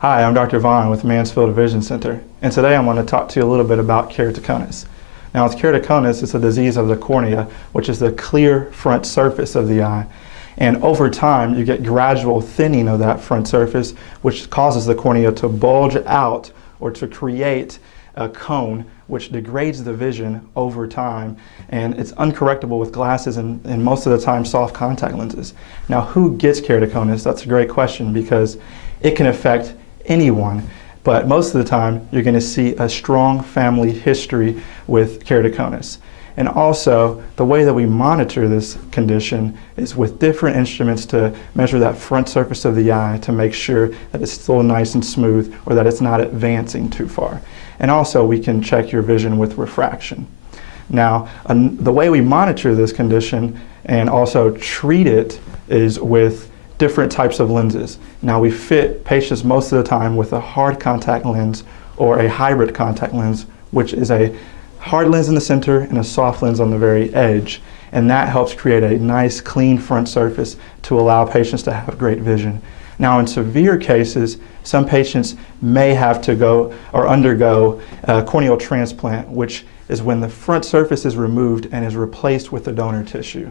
Hi, I'm Dr. Vaughn with Mansfield Vision Center, and today I'm going to talk to you a little bit about keratoconus. Now, with keratoconus, it's a disease of the cornea, which is the clear front surface of the eye. And over time, you get gradual thinning of that front surface, which causes the cornea to bulge out or to create a cone, which degrades the vision over time, and it's uncorrectable with glasses and most of the time soft contact lenses. Now, who gets keratoconus? That's a great question because it can affect anyone, but most of the time you're going to see a strong family history with keratoconus. And also, the way that we monitor this condition is with different instruments to measure that front surface of the eye to make sure that it's still nice and smooth or that it's not advancing too far. And also, we can check your vision with refraction. Now, the way we monitor this condition and also treat it is with different types of lenses. Now, we fit patients most of the time with a hard contact lens or a hybrid contact lens, which is a hard lens in the center and a soft lens on the very edge. And that helps create a nice, clean front surface to allow patients to have great vision. Now, in severe cases, some patients may have to go or undergo a corneal transplant, which is when the front surface is removed and is replaced with the donor tissue.